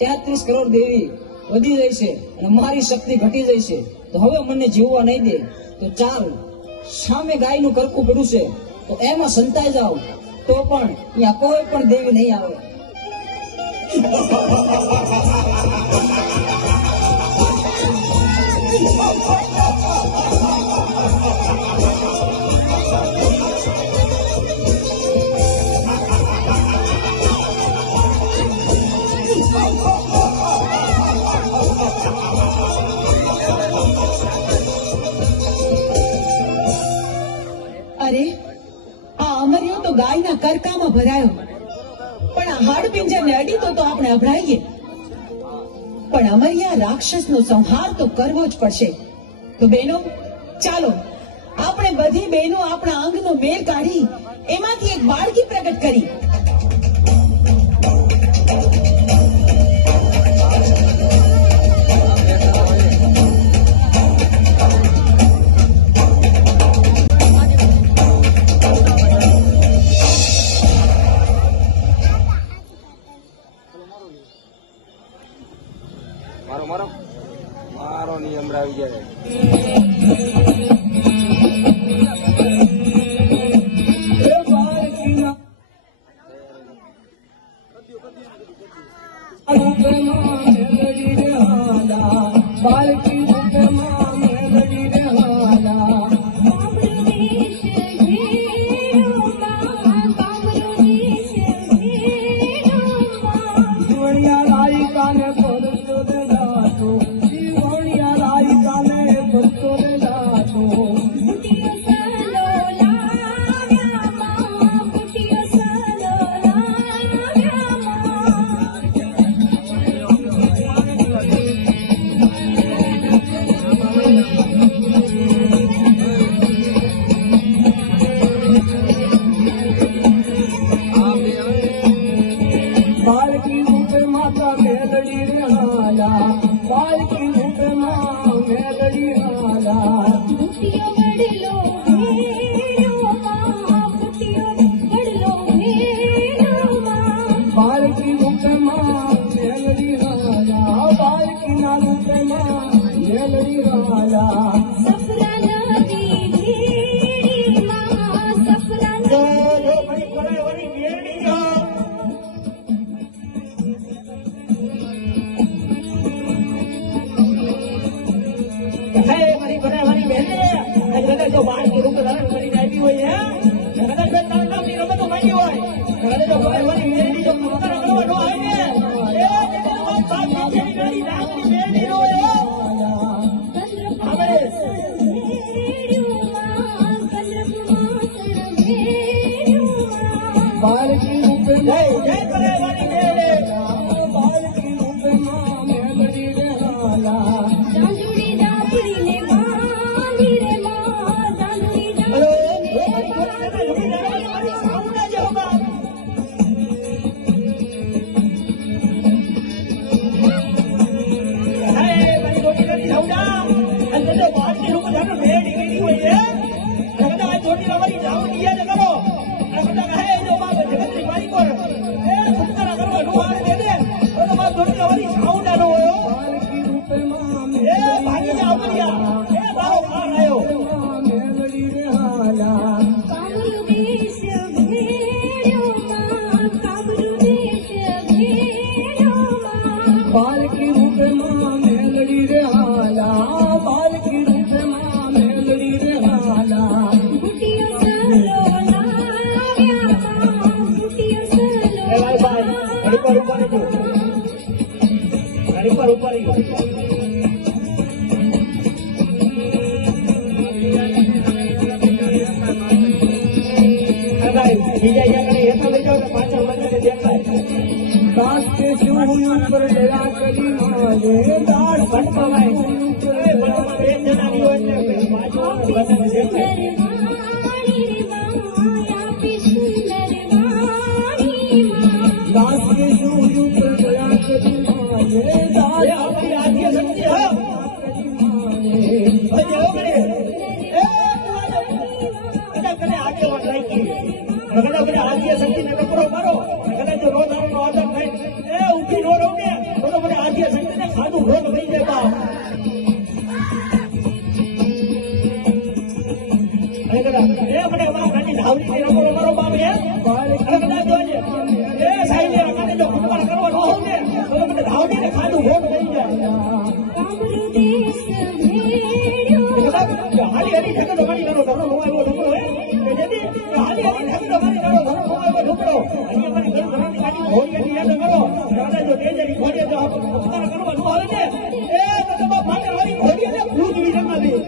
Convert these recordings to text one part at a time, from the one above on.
33 કરોડ દેવી વધી જાય છે અને મારી શક્તિ ઘટી જાય છે, તો હવે મને જીવવા નહીં દે. તો ચાલ, સામે ગાયનું કરકું પડ્યું છે, તો એમાં સંતાઈ જાવ, તો પણ અહીંયા કોઈ પણ દેવી નહીં આવે. અરે, આ અમર્યો તો ગાયના કરકામાં ભરાયો, પણ આ હાડપિંજરને અડી તો આપણે અભરાઈએ. પણ અમર્યા રાક્ષસનો સંહાર તો કરવો જ પડશે. તો બહેનો, ચાલો આપણે બધી બહેનો આપણા અંગનો મેલ કાઢી એમાંથી એક બાળકી પ્રગટ કરી. મારો નિયમ આવી જાય. આદ્ય શક્તિ ને ટકરો મારો કદાચ રોજ આનો આદર થાય એ ઉઠી નો રહું ને તો આદ્ય શક્તિને ખાધું ભોગ લઈ જાય બાપ. અરે કદાચ એ મને બાપ કાઢી ધાવડી રમો મારો બાપ એ અરે કદાચ જોજે એ સાહેબ એ કાઢી જો ફૂટબાલ કરવાનો હોવ ને તો મને ધાવડીને ખાધું ભોગ લઈ જાય. હાલી હાલી ઠેકો તો મારી નાનો ધનો મોવાયો ઢોકળો હે કે જેથી હાલી હાલી ઠેકો તો મારી નાનો ધનો મોવાયો ઢોકળો અહીંયા મારી ઘર ઘરની કાઢી ઘોડીની યાદ કરો. દાદા જો તેજરી ઘોડીએ જો ફૂટબાલ કરવાનું આવે ને એ તો તમારા ફાટે વાળી ઘોડીને ભૂજવી જમાવી.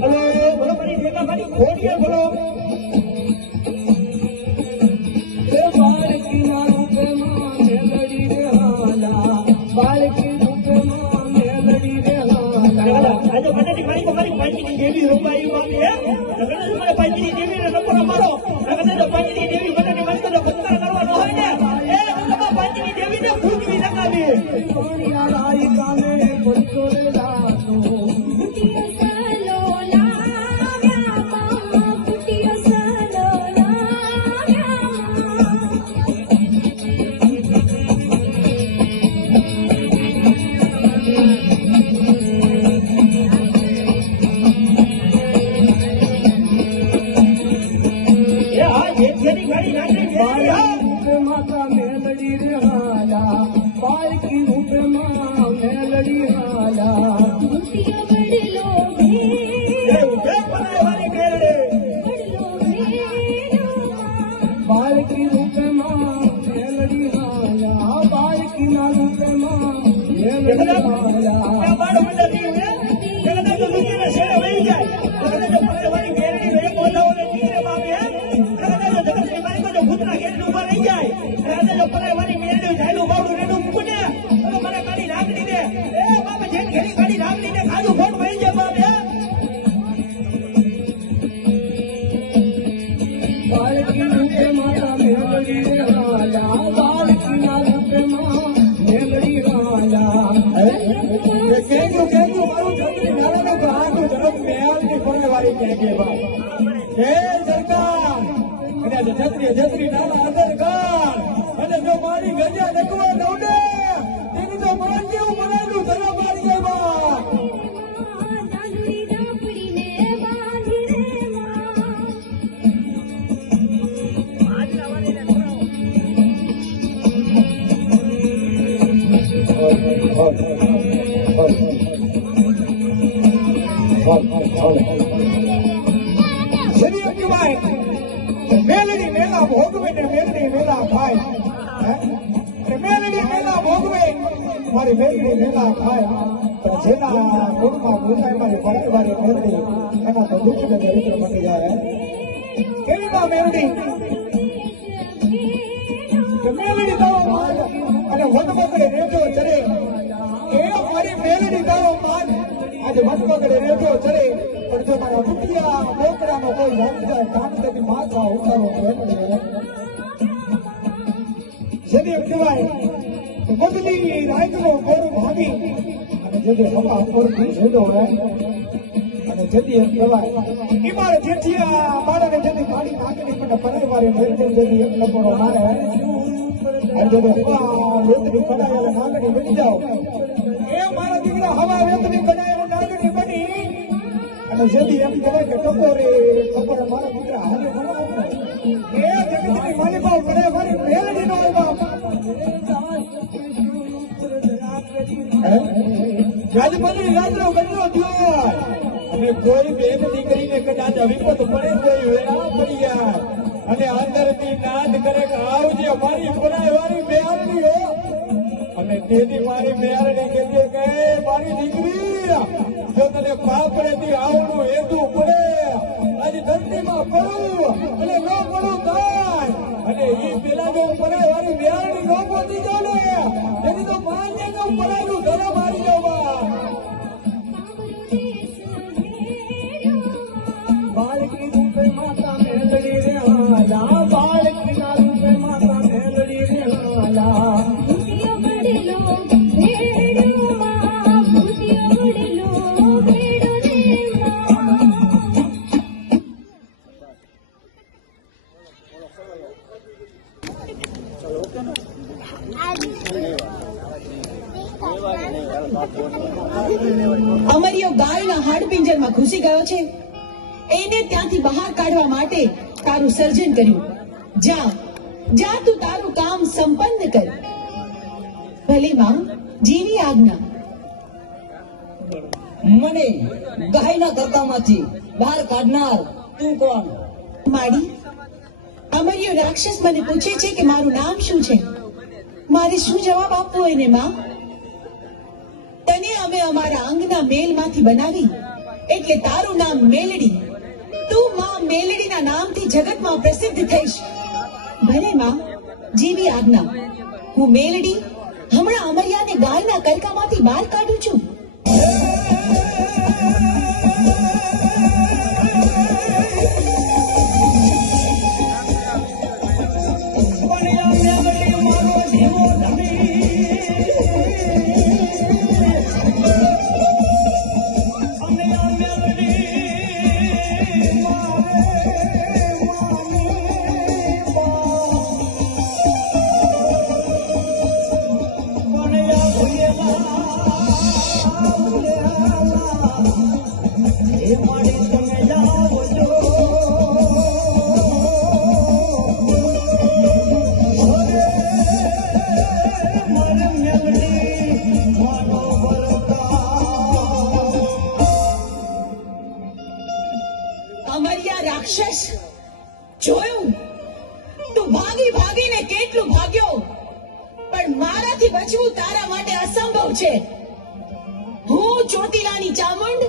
હલો બોલો મારી ઠેકા મારી ઘોડીએ બોલો એ બાળકી ના રૂપમાં મેલડી રે હાલા બાળકી રૂપમાં મેલડી રે હાલા આજે બટાટી મારી મારી પાંચની દેવી રૂપાઈ બાપી હે જગન્નાથ મારે પાંચની દેવી ને નંબર મારો જગન્નાથ પાંચની દેવી બટાટી મારી તો ફૂટબાલ કરવાનો હોય ને એ તમારા પાંચની દેવીને ભૂજવી જમાવી. પાણી આઈ કામે પડતો રે લાતો જેની ગાડી નાખી માતા મેલડી રે હાલા બાળકી રૂપમાં મેલડી હાલા બાળકી રૂપમાં મેલડી હાલા બાળકી ના રૂપમાં મેલડી હાલા બાળકી રૂપે માતા મેલડી રે હાલા બાળકી ના રૂપમાં મેલડી હાલા કેજો મારું છત્રી નારાનો ગાંઠો જનમ મેલની પરણવાળી કે ભાઈ જય સરકાર અને છત્રી નાના અંદર ગાન અને જો મારી ગજા દેખવા નવડે તેની તો માન જેવું બનાવ્યું તને મારી જાય બા મેલડી મેલા ભોગવે ને મેલડી મેલા ખાય મેલડી મેલા ભોગવે મારી મેલડી મેલા ખાય પણ જેના કુળમાં ભૂતાય મારી પરાયવાળી મેલડી એના તો દુઃખ ને દરિદ્ર બની જાય કેવી માં મેલડી મેલડી તારો માન અને વટપકડે રેજો ચડે એ મારી મેલડી તારો માન આજે વટપકડે રેજો ચડે પણ જો મારા દુખિયા બોકડાનો કોઈ લાગી જાય કામ તેની માથા ઉતારો જેને કહેવાય બદલી રાયતનો ગોળ ભાગી અને જેને હવા ઉપર છેડો હોય અને જેથી એમ કહેવાય એ મારે જેઠિયા બાળાને જેથી પાણી નાખીને મને પરિવારે મેળવી જેથી એક લપડો મારે અને જેને હવા વેતની કડાયેલા નાગણી બની જાઓ એ મારા દીકરા હવા વેતની કડાયેલા નાગણી બની અને જેથી એમ કહેવાય કે ટકોરે ખબર મારા દીકરા હાલે બનાવો એ જગતની માલિકા કરે મારી મેલડી નો બાપ રાજપતિ રાત્રો બદલો થયો અને કોઈ બેન દીકરીને કદાચ વિપત પડે કોઈ વેળા પડી જાય અને અંદરથી નાદ કરે કે આવજે મારી બનાવવાની મેળવી હો અને તેથી મારી મેળવી કહેતી કે મારી દીકરી જો તને પાપડેથી આવડું હેતું પડે આજે ધરતીમાં પડું અને ન પડું થાય અને એ પેલા જો બનાવવાની મેળવી ન પહોંચી જાવ ને તેથી તો માન્ય જો પડાયું ધરા મારી જવા બાળકી રૂપે માતા મેલડી રે હાલા બાળકી ના રૂપે માતા મેલડી રે હાલા અમરિયો ગાયના હાડપિંજરમાં ઘૂસી ગયો છે. એને ત્યાંથી બહાર કાઢવા માટે તારું સર્જન કર્યું. જા જા, તું તારું કામ સંપન્ન કર. ભલે માં, જીવી આજ્ઞા. મને ગાયના કરતામાંથી બહાર કાઢનાર તું કોણ? માડી, અમરિયો રાક્ષસ મને પૂછે છે કે મારું નામ શું છે. મારે શું જવાબ આપવો એને માં? તને અમે અમારા અંગના મેલમાંથી બનાવી એટલે તારું નામ મેલડી. તું માં મેલડીના નામથી જગતમાં પ્રસિદ્ધ થઈશ. ભલે માં, જીવી આજ્ઞા. હું મેલડી હમણાં અમરિયાને ગાયના કરકામાંથી બહાર કાઢું છું. અમરિયા રાક્ષસ, જોયું તું ભાગી ભાગીને કેટલું ભાગ્યો, પણ મારાથી બચવું તારા માટે અસંભવ છે. હું ચોટીલાની ચામુંડ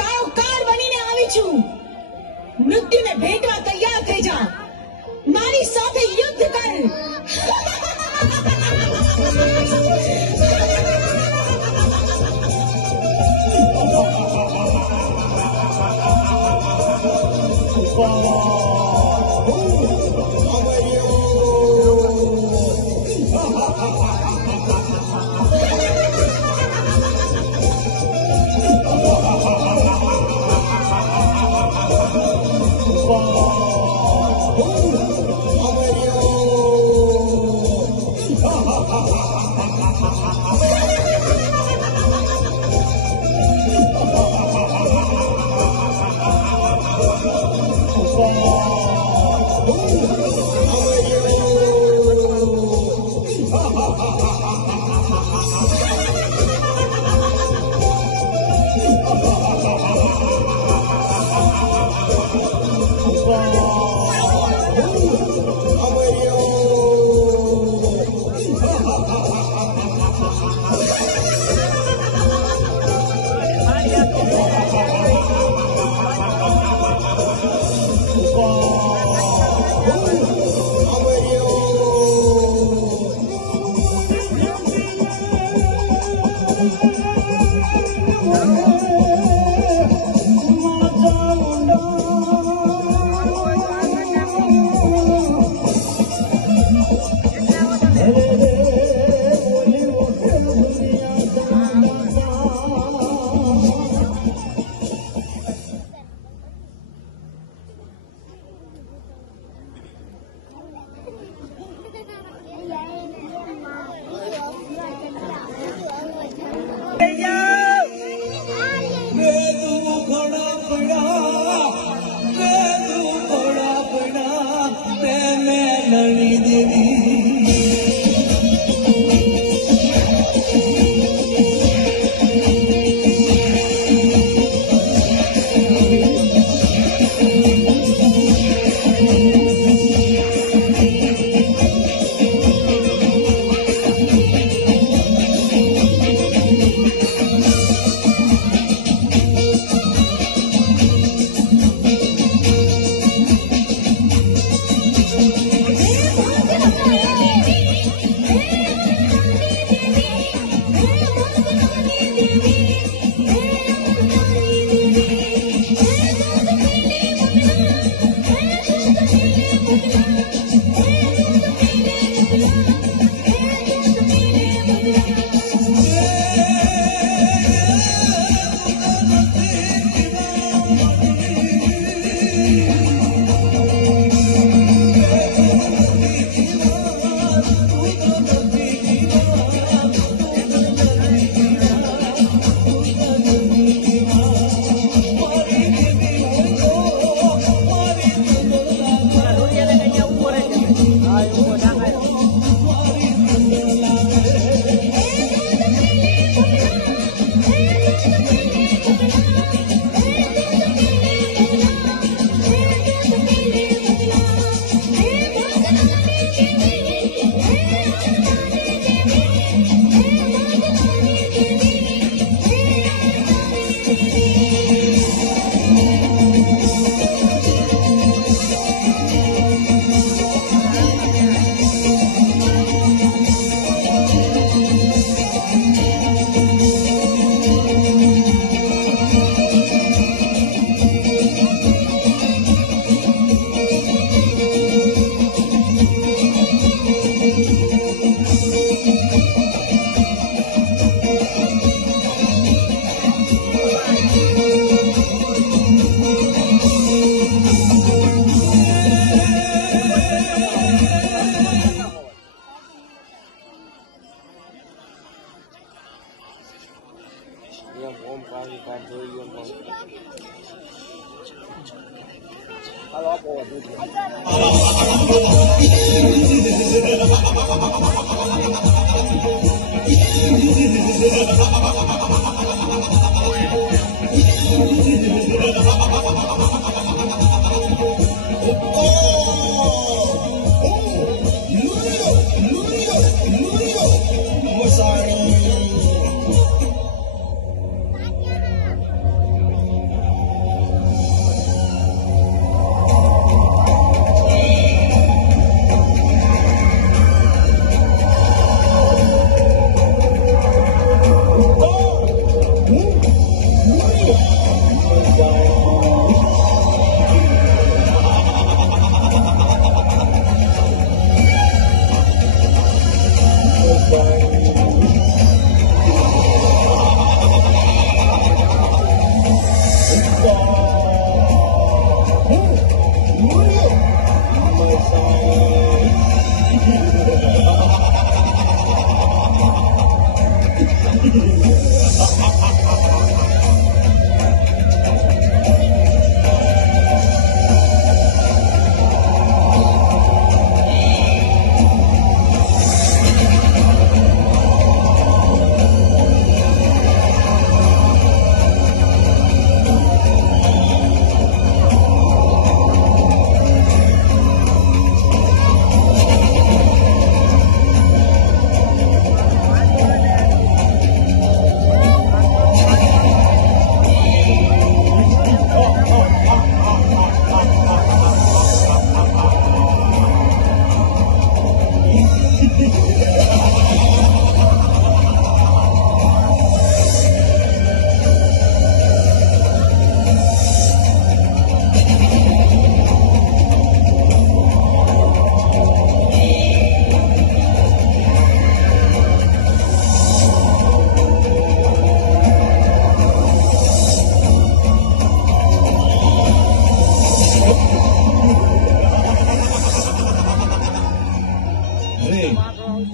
તારો કાર બનીને આવી છું. મૃત્યુને ભેટવા તૈયાર થઈ જા. મારી સાથે યુદ્ધ કર.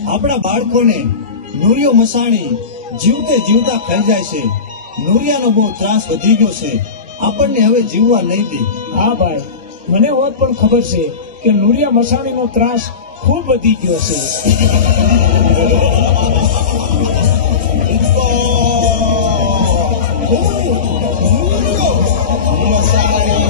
આપણા બાળકોને નુરિયો મસાણી જીવતે જીવતા ખાઈ જાય છે. નુરિયાનો બહુ ત્રાસ વધી ગયો છે. આપણને હવે જીવવા નહીં દે. હા ભાઈ, મને હોત પણ ખબર છે કે નુરિયા મસાણીનો ત્રાસ ખૂબ વધી ગયો છે. મસાણી